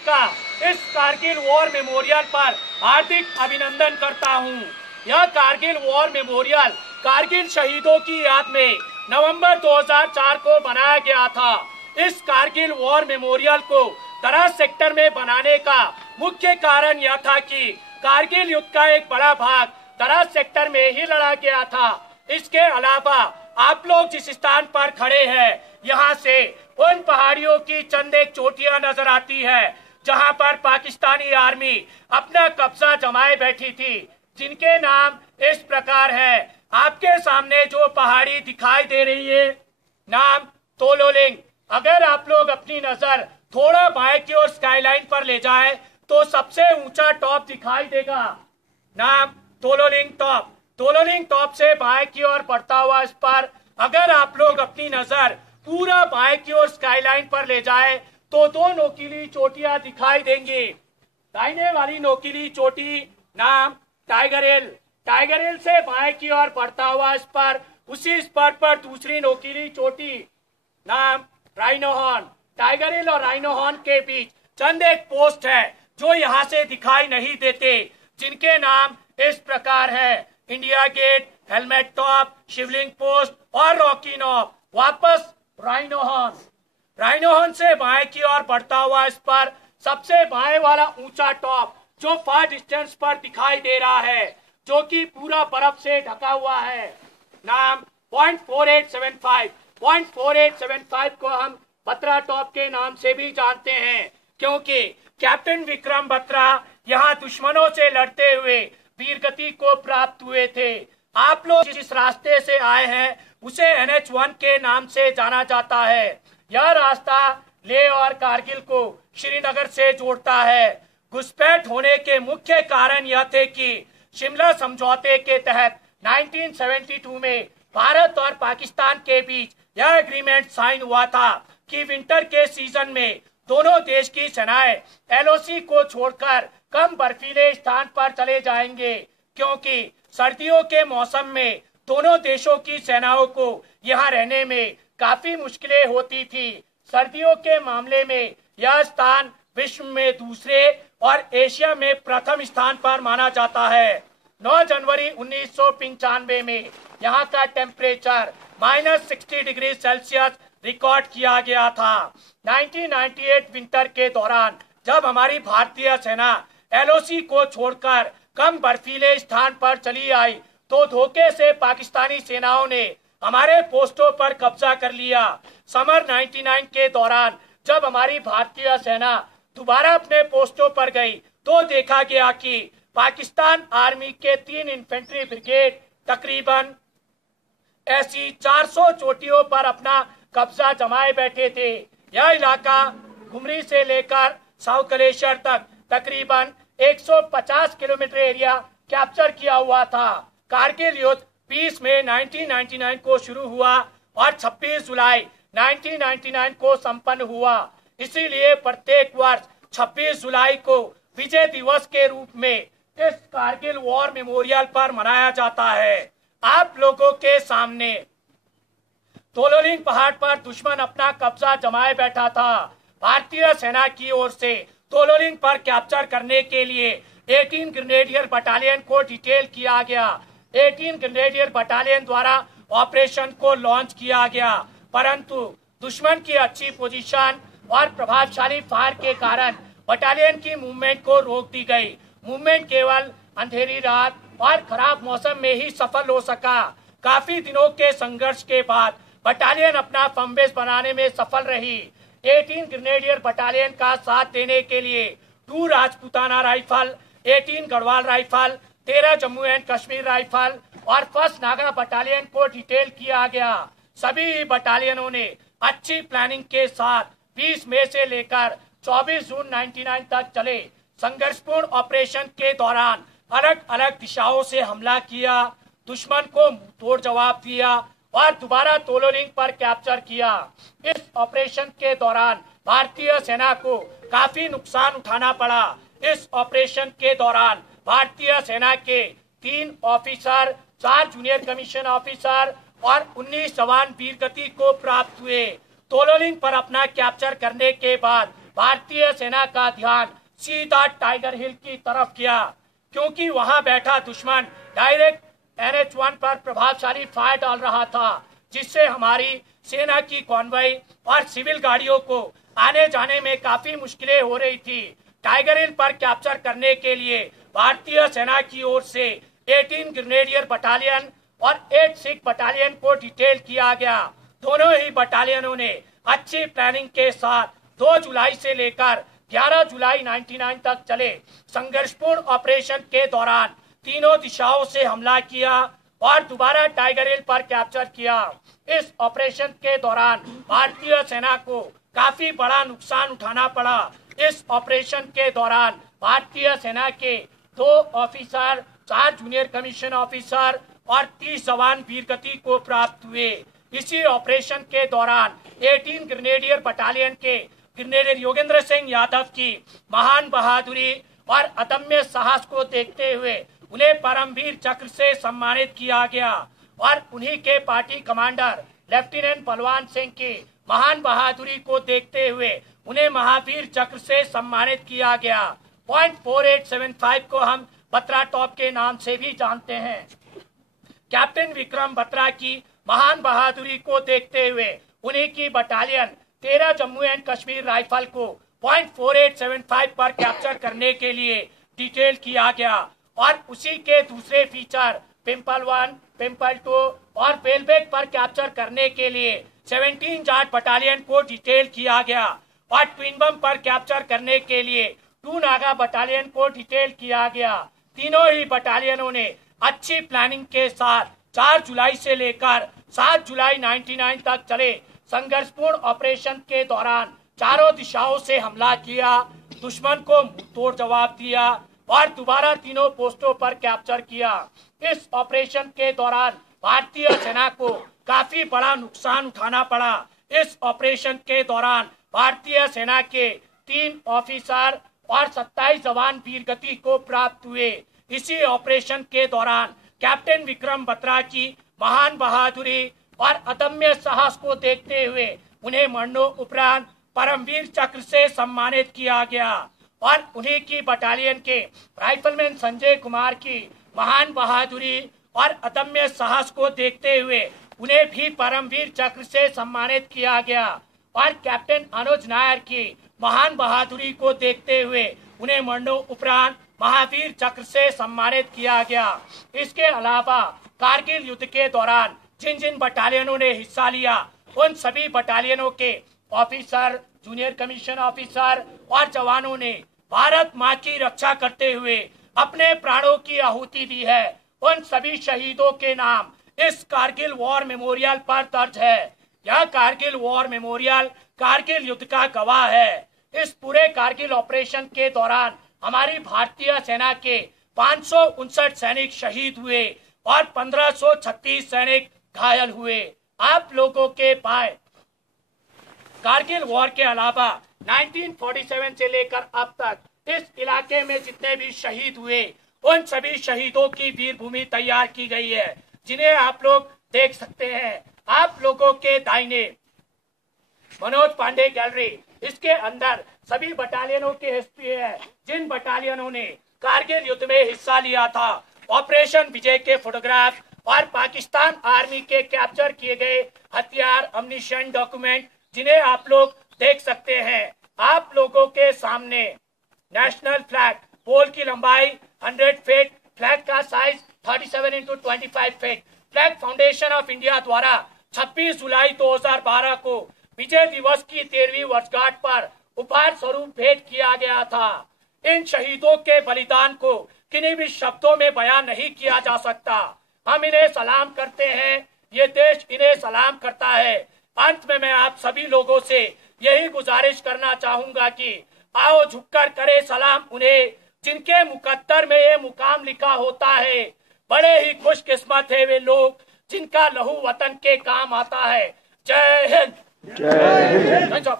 का इस Kargil war memorial पर हार्दिक अभिनंदन करता हूं। यह कारगिल वॉर मेमोरियल कारगिल शहीदों की याद में नवंबर 2004 को बनाया गया था। इस कारगिल वॉर मेमोरियल को द्रास सेक्टर में बनाने का मुख्य कारण यह था कि कारगिल युद्ध का एक बड़ा भाग द्रास सेक्टर में ही लड़ा गया था। इसके अलावा आप लोग जिस स्थान पर खड़े हैं, यहाँ से उन पहाड़ियों की चंद एक चोटियां नजर आती है जहाँ पर पाकिस्तानी आर्मी अपना कब्जा जमाए बैठी थी, जिनके नाम इस प्रकार है। आपके सामने जो पहाड़ी दिखाई दे रही है, नाम तोलोलिंग। अगर आप लोग अपनी नजर थोड़ा बाएं की ओर स्काईलाइन पर ले जाएं, तो सबसे ऊंचा टॉप दिखाई देगा, नाम तोलोलिंग टॉप। तोलोलिंग टॉप से बाएं की ओर बढ़ता हुआ इस पर अगर आप लोग अपनी नजर पूरा बाएं की ओर स्काईलाइन पर ले जाए तो दो नोकीली चोटियां दिखाई देंगी। दाहिने वाली नोकीली चोटी नाम टाइगर हिल। टाइगर हिल से बाएं की ओर बढ़ता हुआ इस पर उसी स्पर पर दूसरी नोकीली चोटी नाम राइनो हॉर्न। टाइगर हिल और राइनो हॉर्न के बीच चंद एक पोस्ट है जो यहाँ से दिखाई नहीं देते, जिनके नाम इस प्रकार है, इंडिया गेट, हेलमेट टॉप, शिवलिंग पोस्ट और रॉकी नॉब। वापस राइनो हॉर्न। राइनो हॉर्न से बाएं की ओर बढ़ता हुआ इस पर सबसे बाएं वाला ऊंचा टॉप जो फार डिस्टेंस पर दिखाई दे रहा है, जो कि पूरा बर्फ से ढका हुआ है, नाम 0.4875। 0.4875 को हम बत्रा टॉप के नाम से भी जानते हैं, क्योंकि कैप्टन विक्रम बत्रा यहाँ दुश्मनों से लड़ते हुए वीरगति को प्राप्त हुए थे। आप लोग जिस रास्ते से आए हैं उसे NH1 के नाम से जाना जाता है। यह रास्ता लेह और कारगिल को श्रीनगर से जोड़ता है। घुसपैठ होने के मुख्य कारण यह थे कि शिमला समझौते के तहत 1972 में भारत और पाकिस्तान के बीच यह एग्रीमेंट साइन हुआ था कि विंटर के सीजन में दोनों देश की सेनाएं LOC को छोड़कर कम बर्फीले स्थान पर चले जाएंगे, क्योंकि सर्दियों के मौसम में दोनों देशों की सेनाओं को यहाँ रहने में काफी मुश्किलें होती थी। सर्दियों के मामले में यह स्थान विश्व में दूसरे और एशिया में प्रथम स्थान पर माना जाता है। 9 जनवरी 1995 में यहाँ का टेम्परेचर -60 डिग्री सेल्सियस रिकॉर्ड किया गया था। 1998 विंटर के दौरान जब हमारी भारतीय सेना LOC को छोड़कर कम बर्फीले स्थान पर चली आई, तो धोखे से पाकिस्तानी सेनाओं ने हमारे पोस्टों पर कब्जा कर लिया। समर 99 के दौरान जब हमारी भारतीय सेना दोबारा अपने पोस्टों पर गई, तो देखा गया कि पाकिस्तान आर्मी के 3 इन्फेंट्री ब्रिगेड तकरीबन ऐसी 400 चोटियों पर अपना कब्जा जमाए बैठे थे। यह इलाका घुमरी से लेकर साउकलेश्वर तक तकरीबन 150 किलोमीटर एरिया कैप्चर किया हुआ था। कारगिल युद्ध 20 मई 1999 को शुरू हुआ और 26 जुलाई 1999 को संपन्न हुआ। इसीलिए प्रत्येक वर्ष 26 जुलाई को विजय दिवस के रूप में इस कारगिल वॉर मेमोरियल पर मनाया जाता है। आप लोगों के सामने तोलोलिंग पहाड़ पर दुश्मन अपना कब्जा जमाए बैठा था। भारतीय सेना की ओर से तोलोलिंग पर कैप्चर करने के लिए 18 ग्रेनेडियर बटालियन को डिटेल किया गया। 18 ग्रेनेडियर बटालियन द्वारा ऑपरेशन को लॉन्च किया गया, परंतु दुश्मन की अच्छी पोजीशन और प्रभावशाली फायर के कारण बटालियन की मूवमेंट को रोक दी गई। मूवमेंट केवल अंधेरी रात और खराब मौसम में ही सफल हो सका। काफी दिनों के संघर्ष के बाद बटालियन अपना फर्म बेस बनाने में सफल रही। 18 ग्रेनेडियर बटालियन का साथ देने के लिए 2 Rajputana rifle, 18 Garhwal rifle, 13 Jammu and Kashmir rifle और 1st नागा बटालियन को डिटेल किया गया। सभी बटालियनों ने अच्छी प्लानिंग के साथ 20 मई से लेकर 24 जून 1999 तक चले संघर्षपूर्ण ऑपरेशन के दौरान अलग अलग दिशाओं से हमला किया, दुश्मन को मुंहतोड़ जवाब दिया और दोबारा तोलोलिंग पर कैप्चर किया। इस ऑपरेशन के दौरान भारतीय सेना को काफी नुकसान उठाना पड़ा। इस ऑपरेशन के दौरान भारतीय सेना के 3 ऑफिसर, 4 जूनियर कमीशन ऑफिसर और 19 जवान वीरगति को प्राप्त हुए। तोलोलिंग पर अपना कैप्चर करने के बाद भारतीय सेना का ध्यान सीधा टाइगर हिल की तरफ गया, क्योंकि वहां बैठा दुश्मन डायरेक्ट NH-1 पर प्रभावशाली फायर डाल रहा था, जिससे हमारी सेना की कॉन्वॉय और सिविल गाड़ियों को आने जाने में काफी मुश्किलें हो रही थी। टाइगर हिल पर कैप्चर करने के लिए भारतीय सेना की ओर से 18 ग्रेनेडियर बटालियन और 8 सिख बटालियन को डिटेल किया गया। दोनों ही बटालियनों ने अच्छी प्लानिंग के साथ 2 जुलाई से लेकर 11 जुलाई 99 तक चले संघर्षपूर्ण ऑपरेशन के दौरान तीनों दिशाओं से हमला किया और दोबारा टाइगर हिल पर कैप्चर किया। इस ऑपरेशन के दौरान भारतीय सेना को काफी बड़ा नुकसान उठाना पड़ा। इस ऑपरेशन के दौरान भारतीय सेना के 2 ऑफिसर, 4 जूनियर कमीशन ऑफिसर और 30 जवान वीरगति को प्राप्त हुए। इसी ऑपरेशन के दौरान 18 ग्रेनेडियर बटालियन के ग्रेनेडियर योगेंद्र सिंह यादव की महान बहादुरी और अदम्य साहस को देखते हुए उन्हें परमवीर चक्र से सम्मानित किया गया और उन्हीं के party commander lieutenant Balwan Singh की महान बहादुरी को देखते हुए उन्हें महावीर चक्र से सम्मानित किया गया। पॉइंट 4875 को हम बत्रा टॉप के नाम से भी जानते हैं। कैप्टन विक्रम बत्रा की महान बहादुरी को देखते हुए उन्हीं की battalion 13 Jammu and Kashmir rifle को पॉइंट 4875 पर कैप्चर करने के लिए डिटेल किया गया और उसी के दूसरे फीचर पिंपल 1, पिंपल 2 और बेलबेक पर कैप्चर करने के लिए 17 जाट बटालियन को डिटेल किया गया और ट्विनबम पर कैप्चर करने के लिए 2 नागा बटालियन को डिटेल किया गया। तीनों ही बटालियनों ने अच्छी प्लानिंग के साथ 4 जुलाई से लेकर 7 जुलाई 99 तक चले संघर्षपूर्ण ऑपरेशन के दौरान चारों दिशाओं से हमला किया, दुश्मन को मुंहतोड़ जवाब दिया और दोबारा तीनों पोस्टों पर कैप्चर किया। इस ऑपरेशन के दौरान भारतीय सेना को काफी बड़ा नुकसान उठाना पड़ा। इस ऑपरेशन के दौरान भारतीय सेना के 3 ऑफिसर और 27 जवान वीरगति को प्राप्त हुए। इसी ऑपरेशन के दौरान कैप्टन विक्रम बत्रा की महान बहादुरी और अदम्य साहस को देखते हुए उन्हें मरणोपरांत परमवीर चक्र से सम्मानित किया गया और उन्हीं की बटालियन के राइफलमैन संजय कुमार की महान बहादुरी और अदम्य साहस को देखते हुए उन्हें भी परमवीर चक्र से सम्मानित किया गया और कैप्टन अनुज नायर की महान बहादुरी को देखते हुए उन्हें मरणोपरांत महावीर चक्र से सम्मानित किया गया। इसके अलावा कारगिल युद्ध के दौरान जिन जिन बटालियनों ने हिस्सा लिया उन सभी बटालियनों के ऑफिसर, जूनियर कमीशन ऑफिसर और जवानों ने भारत माँ की रक्षा करते हुए अपने प्राणों की आहुति दी है। उन सभी शहीदों के नाम इस कारगिल वॉर मेमोरियल पर दर्ज है। यह कारगिल वॉर मेमोरियल कारगिल युद्ध का गवाह है। इस पूरे कारगिल ऑपरेशन के दौरान हमारी भारतीय सेना के 559 सैनिक शहीद हुए और 1536 सैनिक घायल हुए। आप लोगों के पाए कारगिल वॉर के अलावा 1947 से लेकर अब तक इस इलाके में जितने भी शहीद हुए उन सभी शहीदों की वीर भूमि तैयार की गई है, जिन्हें आप लोग देख सकते हैं। आप लोगों के दाहिने मनोज पांडे गैलरी, इसके अंदर सभी बटालियनों की हिस्ट्री है जिन बटालियनों ने कारगिल युद्ध में हिस्सा लिया था। ऑपरेशन विजय के फोटोग्राफ और पाकिस्तान आर्मी के कैप्चर किए गए हथियार, अम्युनिशन, डॉक्यूमेंट जिन्हें आप लोग देख सकते हैं। आप लोगों के सामने नेशनल फ्लैग, पोल की लंबाई 100 फीट, फ्लैग का size 37 × 25 feet, flag foundation of India द्वारा 26 जुलाई 2012 को विजय दिवस की 13वीं वर्षगांठ पर उपहार स्वरूप भेंट किया गया था। इन शहीदों के बलिदान को किन्हीं भी शब्दों में बयान नहीं किया जा सकता। हम इन्हें सलाम करते हैं, ये देश इन्हें सलाम करता है। अंत में मैं आप सभी लोगों से यही गुजारिश करना चाहूंगा कि आओ झुककर करे सलाम उन्हें जिनके मुकद्दर में ये मुकाम लिखा होता है। बड़े ही खुशकिस्मत है वे लोग जिनका लहू वतन के काम आता है। जय हिंद। जय हिंद।